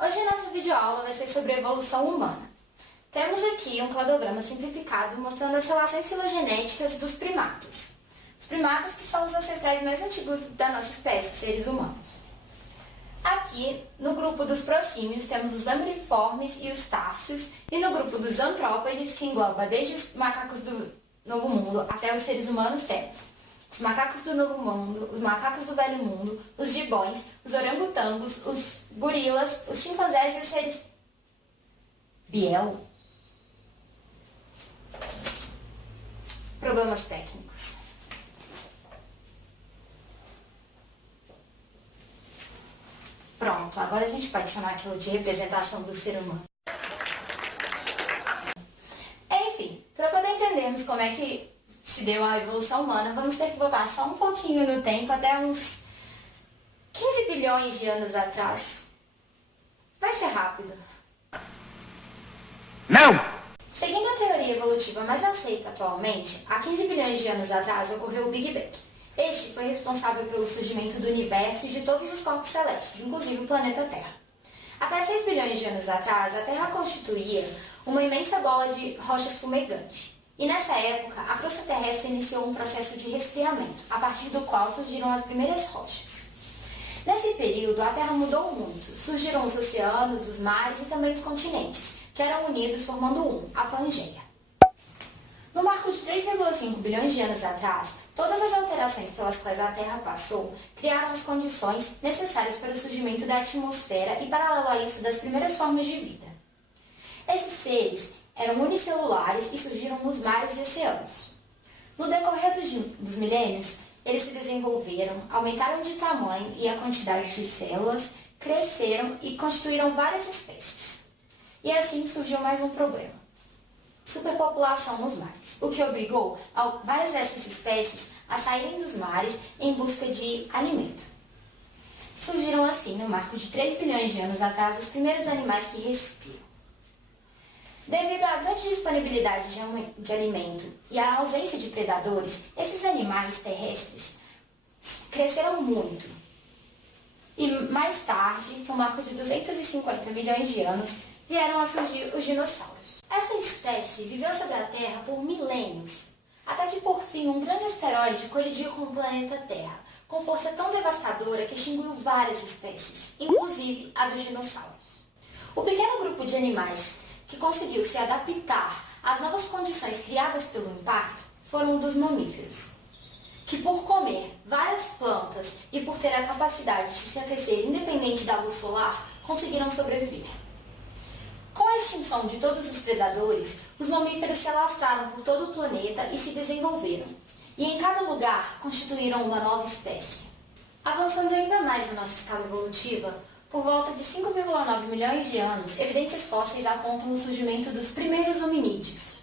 Hoje a nossa videoaula vai ser sobre a evolução humana. Temos aqui um cladograma simplificado mostrando as relações filogenéticas dos primatas. Os primatas que são os ancestrais mais antigos da nossa espécie, os seres humanos. Aqui, no grupo dos prosímios, temos os lambriformes e os társios, e no grupo dos antrópodes, que engloba desde os macacos do Novo Mundo até os seres humanos, temos os macacos do Novo Mundo, os macacos do Velho Mundo, os gibões, os orangotangos, os gorilas, os chimpanzés e os seres... Biel? Problemas técnicos. Pronto, agora a gente pode chamar aquilo de representação do ser humano. Enfim, para poder entendermos como é que se deu a evolução humana, vamos ter que voltar só um pouquinho no tempo, até uns 15 bilhões de anos atrás. Vai ser rápido. Não! Seguindo a teoria evolutiva mais aceita atualmente, há 15 bilhões de anos atrás ocorreu o Big Bang. Este foi responsável pelo surgimento do universo e de todos os corpos celestes, inclusive o planeta Terra. Até 6 bilhões de anos atrás, a Terra constituía uma imensa bola de rochas fumegante. E nessa época, a crosta terrestre iniciou um processo de resfriamento, a partir do qual surgiram as primeiras rochas. Nesse período, a Terra mudou muito. Surgiram os oceanos, os mares e também os continentes, que eram unidos formando a Pangeia. No marco de 3,5 bilhões de anos atrás, todas as alterações pelas quais a Terra passou criaram as condições necessárias para o surgimento da atmosfera e, paralelo a isso, das primeiras formas de vida. Esses seres eram unicelulares e surgiram nos mares e oceanos. No decorrer dos milênios, eles se desenvolveram, aumentaram de tamanho e a quantidade de células, cresceram e constituíram várias espécies. E assim surgiu mais um problema: superpopulação nos mares, o que obrigou várias dessas espécies a saírem dos mares em busca de alimento. Surgiram assim, no marco de 3 bilhões de anos atrás, os primeiros animais que respiram. Devido à grande disponibilidade de alimento e à ausência de predadores, esses animais terrestres cresceram muito. E mais tarde, no marco de 250 milhões de anos, vieram a surgir os dinossauros. Essa espécie viveu sobre a Terra por milênios, até que por fim um grande asteroide colidiu com o planeta Terra, com força tão devastadora que extinguiu várias espécies, inclusive a dos dinossauros. O pequeno grupo de animais que conseguiu se adaptar às novas condições criadas pelo impacto foram dos mamíferos, que por comer várias plantas e por ter a capacidade de se aquecer independente da luz solar, conseguiram sobreviver. Com a extinção de todos os predadores, os mamíferos se alastraram por todo o planeta e se desenvolveram, e em cada lugar constituíram uma nova espécie. Avançando ainda mais na nossa escala evolutiva, por volta de 5,9 milhões de anos, evidências fósseis apontam o surgimento dos primeiros hominídeos,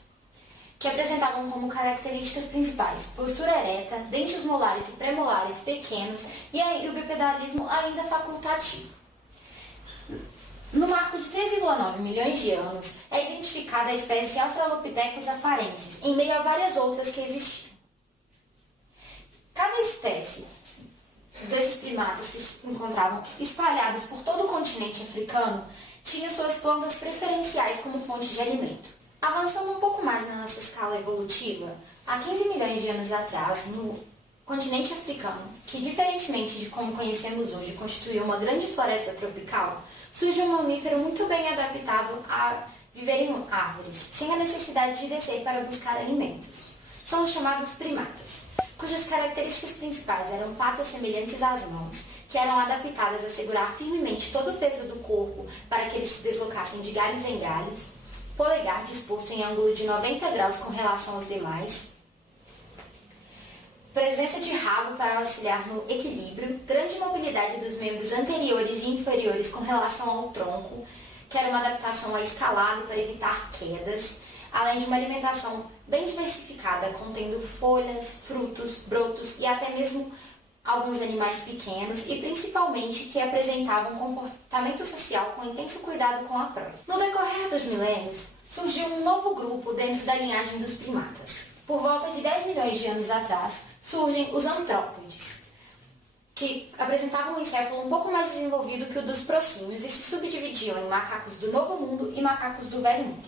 que apresentavam como características principais postura ereta, dentes molares e premolares pequenos e o bipedalismo ainda facultativo. No marco de 3,9 milhões de anos, é identificada a espécie Australopithecus afarensis, em meio a várias outras que existiam. Cada espécie desses primatas que se encontravam espalhados por todo o continente africano tinha suas plantas preferenciais como fonte de alimento. Avançando um pouco mais na nossa escala evolutiva, há 15 milhões de anos atrás, no continente africano, que diferentemente de como conhecemos hoje constituía uma grande floresta tropical, surge um mamífero muito bem adaptado a viver em árvores, sem a necessidade de descer para buscar alimentos. São os chamados primatas, cujas características principais eram patas semelhantes às mãos, que eram adaptadas a segurar firmemente todo o peso do corpo para que eles se deslocassem de galhos em galhos, polegar disposto em ângulo de 90 graus com relação aos demais, presença de rabo para auxiliar no equilíbrio, grande mobilidade dos membros anteriores e inferiores com relação ao tronco, que era uma adaptação a escalado para evitar quedas, além de uma alimentação bem diversificada, contendo folhas, frutos, brotos e até mesmo alguns animais pequenos e principalmente que apresentavam um comportamento social com intenso cuidado com a prole. No decorrer dos milênios, surgiu um novo grupo dentro da linhagem dos primatas. Por volta de 10 milhões de anos atrás, surgem os antrópodes, que apresentavam um encéfalo um pouco mais desenvolvido que o dos prosímios e se subdividiam em macacos do Novo Mundo e macacos do Velho Mundo.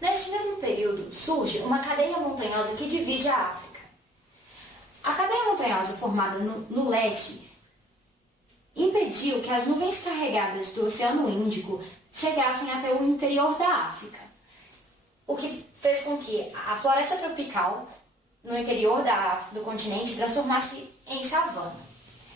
Neste mesmo período, surge uma cadeia montanhosa que divide a África. A cadeia montanhosa formada no leste impediu que as nuvens carregadas do Oceano Índico chegassem até o interior da África, o que fez com que a floresta tropical no interior do continente transformasse em savana,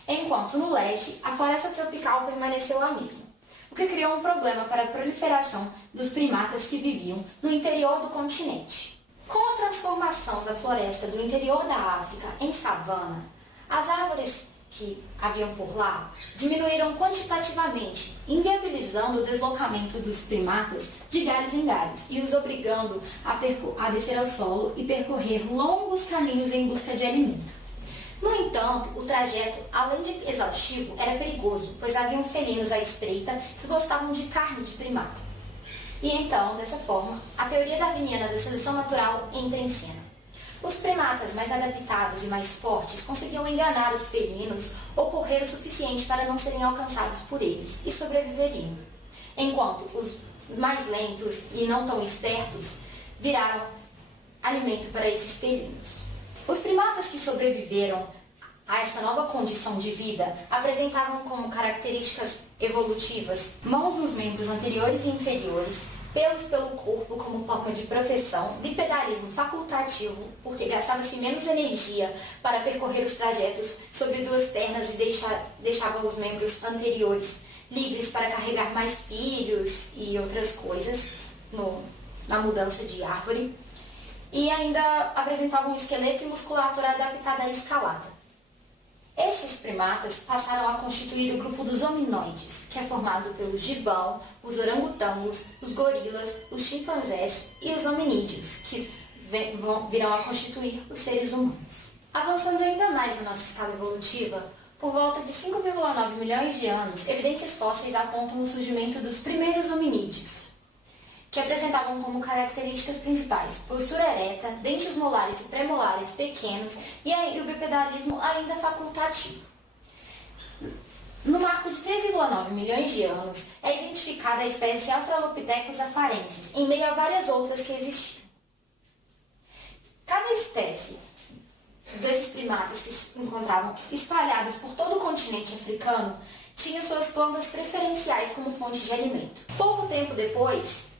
enquanto no leste a floresta tropical permaneceu a mesma, o que criou um problema para a proliferação dos primatas que viviam no interior do continente. Com a transformação da floresta do interior da África em savana, as árvores que haviam por lá diminuíram quantitativamente, inviabilizando o deslocamento dos primatas de galhos em galhos e os obrigando a descer ao solo e percorrer longos caminhos em busca de alimento. No entanto, o trajeto, além de exaustivo, era perigoso, pois haviam felinos à espreita que gostavam de carne de primata. E então, dessa forma, a teoria darwiniana da seleção natural entra em cena. Os primatas mais adaptados e mais fortes conseguiam enganar os felinos ou correr o suficiente para não serem alcançados por eles e sobreviveriam, enquanto os mais lentos e não tão espertos viraram alimento para esses felinos. Os primatas que sobreviveram a essa nova condição de vida apresentavam como características evolutivas mãos nos membros anteriores e inferiores, pelos pelo corpo como forma de proteção, bipedalismo facultativo, porque gastava-se menos energia para percorrer os trajetos sobre duas pernas e deixava os membros anteriores livres para carregar mais filhos e outras coisas na mudança de árvore. E ainda apresentavam um esqueleto e musculatura adaptada à escalada. Estes primatas passaram a constituir o grupo dos hominoides, que é formado pelos gibão, os orangotangos, os gorilas, os chimpanzés e os hominídeos, que virão a constituir os seres humanos. Avançando ainda mais na nossa escala evolutiva, por volta de 5,9 milhões de anos, evidências fósseis apontam o surgimento dos primeiros hominídeos, que apresentavam como características principais postura ereta, dentes molares e premolares pequenos e o bipedalismo ainda facultativo. No marco de 3,9 milhões de anos, é identificada a espécie Australopithecus afarensis, em meio a várias outras que existiam. Cada espécie desses primatas que se encontravam espalhados por todo o continente africano tinha suas plantas preferenciais como fonte de alimento. Pouco tempo depois,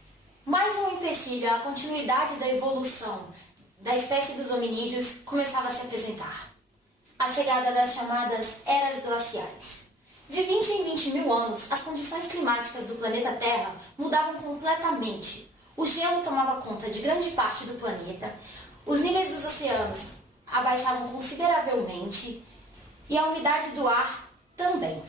mais um empecilho à continuidade da evolução da espécie dos hominídeos começava a se apresentar: a chegada das chamadas eras glaciais. De 20 em 20 mil anos, as condições climáticas do planeta Terra mudavam completamente. O gelo tomava conta de grande parte do planeta, os níveis dos oceanos abaixavam consideravelmente e a umidade do ar também.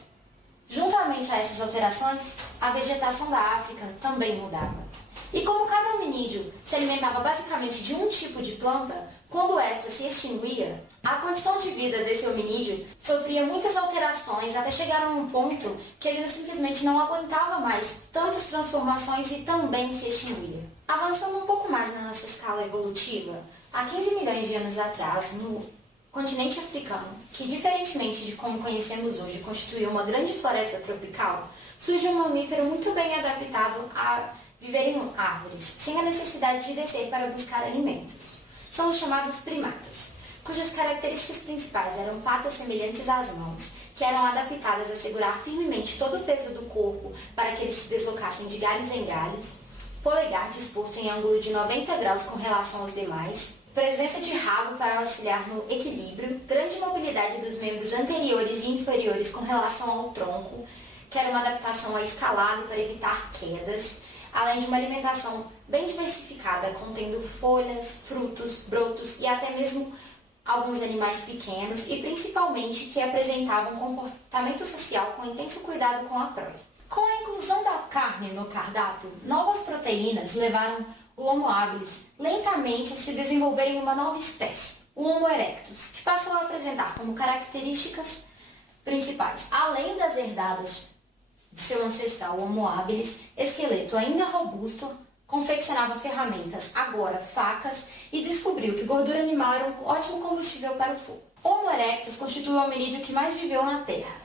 Juntamente a essas alterações, a vegetação da África também mudava. E como cada hominídeo se alimentava basicamente de um tipo de planta, quando esta se extinguia, a condição de vida desse hominídeo sofria muitas alterações até chegar a um ponto que ele simplesmente não aguentava mais tantas transformações e também se extinguia. Avançando um pouco mais na nossa escala evolutiva, há 15 milhões de anos atrás, no continente africano, que diferentemente de como conhecemos hoje constituía uma grande floresta tropical, surge um mamífero muito bem adaptado a viver em árvores, sem a necessidade de descer para buscar alimentos. São os chamados primatas, cujas características principais eram patas semelhantes às mãos, que eram adaptadas a segurar firmemente todo o peso do corpo para que eles se deslocassem de galhos em galhos, polegar disposto em ângulo de 90 graus com relação aos demais, presença de rabo para auxiliar no equilíbrio, grande mobilidade dos membros anteriores e inferiores com relação ao tronco, que era uma adaptação à escalada para evitar quedas, além de uma alimentação bem diversificada, contendo folhas, frutos, brotos e até mesmo alguns animais pequenos e principalmente que apresentavam um comportamento social com intenso cuidado com a prole. Com a inclusão da carne no cardápio, novas proteínas levaram o Homo habilis lentamente a se desenvolver em uma nova espécie, o Homo erectus, que passou a apresentar como características principais, além das herdadas de seu ancestral Homo habilis, esqueleto ainda robusto, confeccionava ferramentas, agora facas, e descobriu que gordura animal era um ótimo combustível para o fogo. O Homo erectus constitui o hominídeo que mais viveu na Terra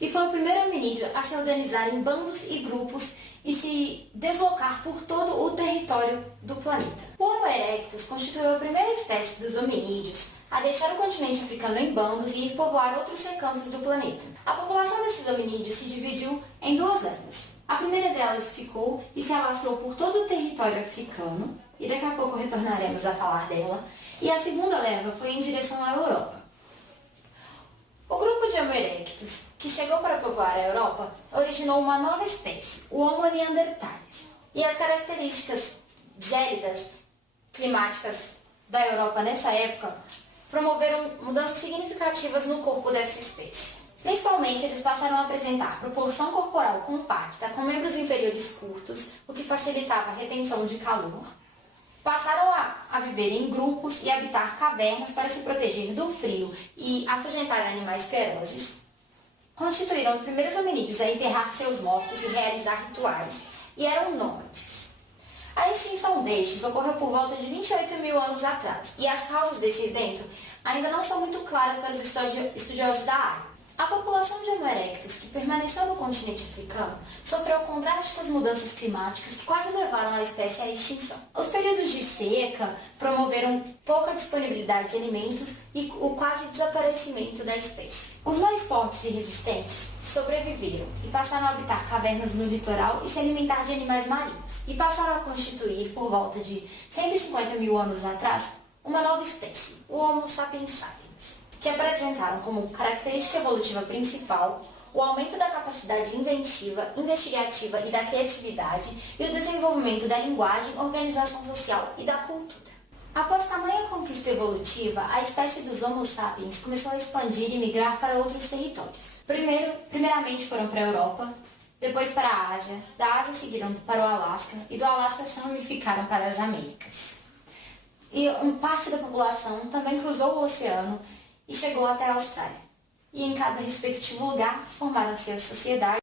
e foi o primeiro hominídeo a se organizar em bandos e grupos e se deslocar por todo o território do planeta. O Homo erectus constituiu a primeira espécie dos hominídeos a deixar o continente africano em bandos e ir povoar outros recantos do planeta. A população desses hominídeos se dividiu em duas levas. A primeira delas ficou e se alastrou por todo o território africano, e daqui a pouco retornaremos a falar dela, e a segunda leva foi em direção à Europa. O grupo de Homo erectus, que chegou para povoar a Europa, originou uma nova espécie, o Homo neanderthalis. E as características gélidas climáticas da Europa nessa época promoveram mudanças significativas no corpo dessa espécie. Principalmente, eles passaram a apresentar proporção corporal compacta, com membros inferiores curtos, o que facilitava a retenção de calor. Passaram a viver em grupos e habitar cavernas para se proteger do frio e afugentar animais ferozes. Constituíram os primeiros hominídeos a enterrar seus mortos e realizar rituais, e eram nômades. A extinção destes ocorreu por volta de 28 mil anos atrás, e as causas desse evento ainda não são muito claras para os estudiosos da área. A população de Homo erectus, que permaneceu no continente africano, sofreu com drásticas mudanças climáticas que quase levaram a espécie à extinção. Os períodos de seca promoveram pouca disponibilidade de alimentos e o quase desaparecimento da espécie. Os mais fortes e resistentes sobreviveram e passaram a habitar cavernas no litoral e se alimentar de animais marinhos, e passaram a constituir, por volta de 150 mil anos atrás, uma nova espécie, o Homo sapiens sapiens, que apresentaram como característica evolutiva principal o aumento da capacidade inventiva, investigativa e da criatividade e o desenvolvimento da linguagem, organização social e da cultura. Após tamanha conquista evolutiva, a espécie dos Homo sapiens começou a expandir e migrar para outros territórios. Primeiramente foram para a Europa, depois para a Ásia, da Ásia seguiram para o Alasca e do Alasca se ramificaram para as Américas. E parte da população também cruzou o oceano e chegou até a Austrália. E em cada respectivo lugar formaram-se as sociedades